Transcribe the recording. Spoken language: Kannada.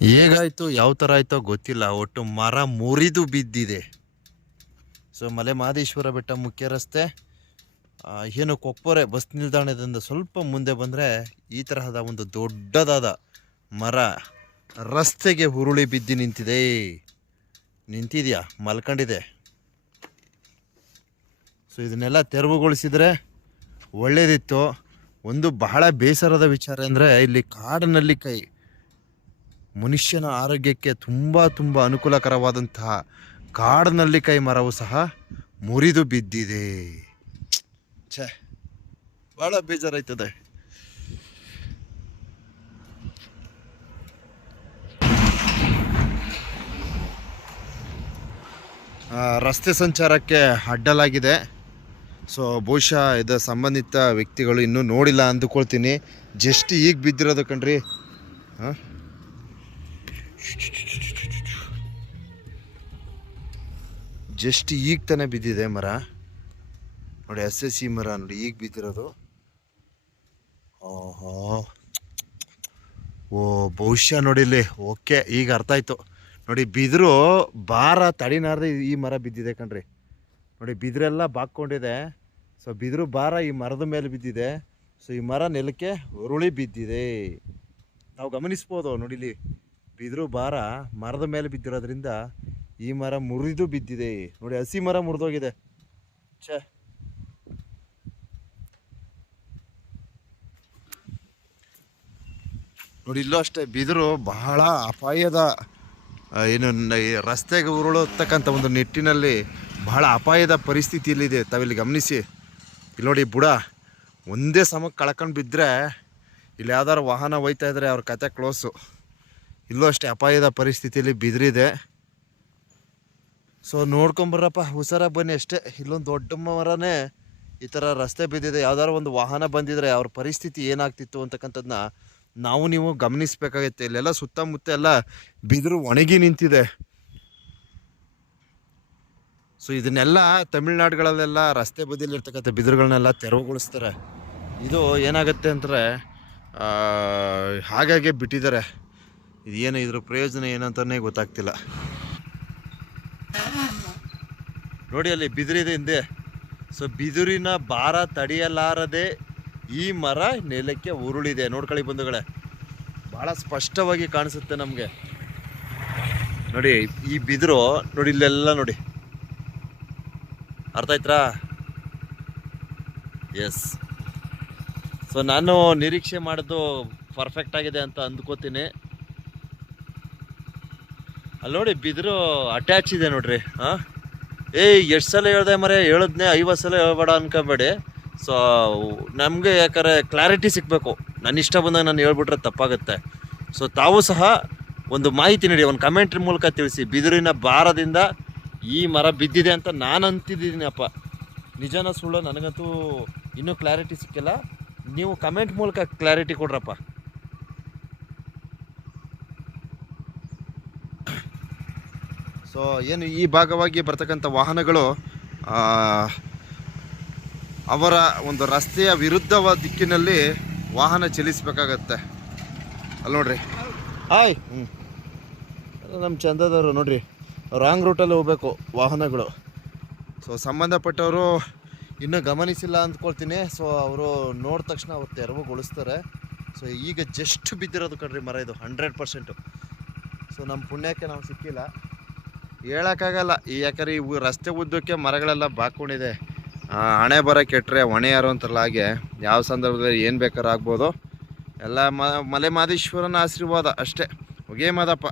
ಹೇಗಾಯ್ತು? ಯಾವ ಥರ ಆಯ್ತೋ ಗೊತ್ತಿಲ್ಲ. ಒಟ್ಟು ಮರ ಮುರಿದು ಬಿದ್ದಿದೆ. ಸೊ ಮಲೆ ಮಹದೇಶ್ವರ ಬೆಟ್ಟ ಮುಖ್ಯ ರಸ್ತೆ. ಏನು ಕೊಪ್ಪರೆ ಬಸ್ ನಿಲ್ದಾಣದಿಂದ ಸ್ವಲ್ಪ ಮುಂದೆ ಬಂದರೆ ಈ ತರಹದ ಒಂದು ದೊಡ್ಡದಾದ ಮರ ರಸ್ತೆಗೆ ಹುರುಳಿ ಬಿದ್ದು ನಿಂತಿದೆ. ನಿಂತಿದೆಯಾ? ಮಲ್ಕೊಂಡಿದೆ. ಸೊ ಇದನ್ನೆಲ್ಲ ತೆರವುಗೊಳಿಸಿದರೆ ಒಳ್ಳೆಯದಿತ್ತು ಒಂದು ಬಹಳ ಬೇಸರದ ವಿಚಾರ ಅಂದರೆ ಇಲ್ಲಿ ಕಾಡಿನಲ್ಲಿ ಕೈ ಮನುಷ್ಯನ ಆರೋಗ್ಯಕ್ಕೆ ತುಂಬ ತುಂಬ ಅನುಕೂಲಕರವಾದಂತಹ ಕಾಡಿನಲ್ಲಿ ಕೈ ಮರವು ಸಹ ಮುರಿದು ಬಿದ್ದಿದೆ. ಛೇ ಭಾಳ ಬೇಜಾರಾಯ್ತದೆ. ರಸ್ತೆ ಸಂಚಾರಕ್ಕೆ ಅಡ್ಡಲಾಗಿದೆ. ಸೊ, ಬಹುಶಃ ಇದು ಸಂಬಂಧಿತ ವ್ಯಕ್ತಿಗಳು ಇನ್ನೂ ನೋಡಿಲ್ಲ ಅಂದುಕೊಳ್ತೀನಿ. ಜಸ್ಟ್ ಈಗ ಬಿದ್ದಿರೋದು ಕಣ್ರಿ. ಹಾಂ? ಜಸ್ಟ್ ಈಗ ತಾನೇ ಬಿದ್ದಿದೆ ಮರ. ನೋಡಿ, ಎಸ್ ಎಸ್ ಸಿ ಮರ ನೋಡಿ, ಈಗ ಬಿದ್ದಿರೋದು. ಓಹೋ. ಓ, ಬಹುಶಃ ನೋಡಿ ಇಲ್ಲಿ. ಓಕೆ, ಈಗ ಅರ್ಥ ಆಯ್ತು. ನೋಡಿ, ಬಿದಿರು ಭಾರ ತಡಿನಾರ್ದೆ ಈ ಮರ ಬಿದ್ದಿದೆ ಕಣ್ರಿ. ನೋಡಿ, ಬಿದಿರೆಲ್ಲ ಬಾಕ್ಕೊಂಡಿದೆ. ಸೊ ಬಿದಿರು ಭಾರ ಈ ಮರದ ಮೇಲೆ ಬಿದ್ದಿದೆ. ಸೊ ಈ ಮರ ನೆಲಕ್ಕೆ ಉರುಳಿ ಬಿದ್ದಿದೆ. ನಾವು ಗಮನಿಸ್ಬೋದು ನೋಡಿ ಇಲ್ಲಿ. ಬಿದಿರು ಭಾರ ಮರದ ಮೇಲೆ ಬಿದ್ದಿರೋದ್ರಿಂದ ಈ ಮರ ಮುರಿದು ಬಿದ್ದಿದೆ. ನೋಡಿ, ಹಸಿ ಮರ ಮುರಿದೋಗಿದೆ. ಛೇ. ನೋಡಿ, ಇಲ್ಲೂ ಅಷ್ಟೇ ಬಿದಿರು ಬಹಳ ಅಪಾಯದ ಏನು ರಸ್ತೆಗೆ ಉರುಳತಕ್ಕಂಥ ಒಂದು ನಿಟ್ಟಿನಲ್ಲಿ ಬಹಳ ಅಪಾಯದ ಪರಿಸ್ಥಿತಿಯಲ್ಲಿದೆ. ತಾವಿಲ್ಲಿ ಗಮನಿಸಿ. ಇಲ್ಲಿ ನೋಡಿ, ಬುಡ ಒಂದೇ ಸಮಕ್ಕೆ ಕಳ್ಕೊಂಡು ಬಿದ್ದರೆ ಇಲ್ಲಿ ಯಾವ್ದಾದ್ರು ವಾಹನ ಹೋಯ್ತಾ ಇದ್ರೆ ಅವ್ರ ಕತೆ ಕ್ಲೋಸು ಇಲ್ಲೂ ಅಷ್ಟೇ ಅಪಾಯದ ಪರಿಸ್ಥಿತಿಯಲ್ಲಿ ಬಿದಿರಿದೆ. ಸೊ ನೋಡ್ಕೊಂಬರಪ್ಪ ಹುಷಾರಾಗಿ ಬನ್ನಿ ಅಷ್ಟೇ. ಇಲ್ಲೊಂದು ದೊಡ್ಡ ಮರನೇ ಈ ಥರ ರಸ್ತೆ ಬಿದ್ದಿದೆ. ಯಾವ್ದಾದ್ರು ಒಂದು ವಾಹನ ಬಂದಿದ್ರೆ ಅವ್ರ ಪರಿಸ್ಥಿತಿ ಏನಾಗ್ತಿತ್ತು ಅಂತಕ್ಕಂಥದ್ದನ್ನ ನಾವು ನೀವು ಗಮನಿಸ್ಬೇಕಾಗಿತ್ತು. ಇಲ್ಲೆಲ್ಲ ಸುತ್ತಮುತ್ತ ಎಲ್ಲ ಬಿದಿರು ಒಣಗಿ ನಿಂತಿದೆ. ಸೊ ಇದನ್ನೆಲ್ಲ ತಮಿಳ್ನಾಡುಗಳಲ್ಲೆಲ್ಲ ರಸ್ತೆ ಬದಿಯಲ್ಲಿರ್ತಕ್ಕಂಥ ಬಿದಿರುಗಳನ್ನೆಲ್ಲ ತೆರವುಗೊಳಿಸ್ತಾರೆ. ಇದು ಏನಾಗುತ್ತೆ ಅಂದರೆ ಹಾಗಾಗಿ ಬಿಟ್ಟಿದ್ದಾರೆ. ಇದೇನು ಇದ್ರ ಪ್ರಯೋಜನ ಏನಂತಾನೆ ಗೊತ್ತಾಗ್ತಿಲ್ಲ. ನೋಡಿ ಅಲ್ಲಿ ಬಿದಿರಿದೆ ಹಿಂದೆ. ಸೊ ಬಿದಿರಿನ ಭಾರ ತಡೆಯಲಾರದೆ ಈ ಮರ ನೆಲಕ್ಕೆ ಉರುಳಿದೆ. ನೋಡ್ಕೊಳ್ಳಿ ಬಂಧುಗಳೇ. ಭಾಳ ಸ್ಪಷ್ಟವಾಗಿ ಕಾಣಿಸುತ್ತೆ ನಮಗೆ. ನೋಡಿ, ಈ ಬಿದಿರು, ನೋಡಿ ಇಲ್ಲೆಲ್ಲ ನೋಡಿ. ಅರ್ಥ ಆಯ್ತಾ ಎಸ್ ಸೊ ನಾನು ನಿರೀಕ್ಷೆ ಮಾಡಿದ್ದು ಪರ್ಫೆಕ್ಟ್ ಆಗಿದೆ ಅಂತ ಅಂದ್ಕೋತೀನಿ. ಅಲ್ಲಿ ನೋಡಿ ಬಿದಿರು ಅಟ್ಯಾಚ್ ಇದೆ ನೋಡ್ರಿ, ಹಾಂ? ಏಯ್, ಎಷ್ಟು ಸಲ ಹೇಳ್ದೆ ಮರೆ ಹೇಳಿದ್ನೆ ಐವತ್ತು ಸಲ ಹೇಳ್ಬೇಡ ಅನ್ಕೋಬೇಡಿ. ಸೊ ನಮಗೆ ಯಾಕಂದ್ರೆ ಕ್ಲಾರಿಟಿ ಸಿಗಬೇಕು. ನನ್ನ ಇಷ್ಟ ಬಂದಾಗ ನಾನು ಹೇಳ್ಬಿಟ್ರೆ ತಪ್ಪಾಗುತ್ತೆ. ಸೊ ತಾವು ಸಹ ಒಂದು ಮಾಹಿತಿ ನೀಡಿ, ಒಂದು ಕಮೆಂಟ್ ಮೂಲಕ ತಿಳಿಸಿ. ಬಿದಿರಿನ ಭಾರದಿಂದ ಈ ಮರ ಬಿದ್ದಿದೆ ಅಂತ ನಾನು ಅಂತಿದ್ದೀನಿ ಅಪ್ಪ. ನಿಜನ ಸುಳ್ಳು ನನಗಂತೂ ಇನ್ನೂ ಕ್ಲಾರಿಟಿ ಸಿಕ್ಕಿಲ್ಲ. ನೀವು ಕಮೆಂಟ್ ಮೂಲಕ ಕ್ಲಾರಿಟಿ ಕೊಡ್ರಪ್ಪ. ಸೊ ಏನು ಈ ಭಾಗವಾಗಿ ಬರ್ತಕ್ಕಂಥ ವಾಹನಗಳು ಅವರ ಒಂದು ರಸ್ತೆಯ ವಿರುದ್ಧವಾದ ದಿಕ್ಕಿನಲ್ಲಿ ವಾಹನ ಚಲಿಸಬೇಕಾಗತ್ತೆ. ಅಲ್ಲಿ ನೋಡ್ರಿ. ಹಾಯ್. ಹ್ಞೂ ನಮ್ಮ ಚಂದದವರು ನೋಡ್ರಿ. ರಾಂಗ್ ರೂಟಲ್ಲಿ ಹೋಗ್ಬೇಕು ವಾಹನಗಳು. ಸೊ ಸಂಬಂಧಪಟ್ಟವರು ಇನ್ನೂ ಗಮನಿಸಿಲ್ಲ ಅಂದ್ಕೊಳ್ತೀನಿ. ಸೊ ಅವರು ನೋಡಿದ ತಕ್ಷಣ ಅವ್ರು ತೆರವುಗೊಳಿಸ್ತಾರೆ. ಸೊ ಈಗ ಜಸ್ಟ್ ಬಿದ್ದಿರೋದು ಕಣ್ರಿ ಮರ ಇದು, ಹಂಡ್ರೆಡ್ ಪರ್ಸೆಂಟು. ಸೊ ನಮ್ಮ ಪುಣ್ಯಕ್ಕೆ ನಾವು ಸಿಕ್ಕಿಲ್ಲ. ಹೇಳೋಕ್ಕಾಗಲ್ಲ. ಈ ಯಾಕಂದ್ರೆ ಇವು ರಸ್ತೆ ಉದ್ದಕ್ಕೆ ಮರಗಳೆಲ್ಲ ಬಾಕೊಂಡಿದೆ ಹಣೆ ಬರ ಕೆಟ್ಟರೆ ಹೊಣೆ ಯಾರು ಹಾಗೆ. ಯಾವ ಸಂದರ್ಭದಲ್ಲಿ ಏನು ಬೇಕಾದ್ರೂ ಆಗ್ಬೋದು. ಎಲ್ಲ ಮಲೆ ಮಾದೇಶ್ವರನ ಆಶೀರ್ವಾದ ಅಷ್ಟೇ. ಹೊಗೆ ಮಾದಪ್ಪ.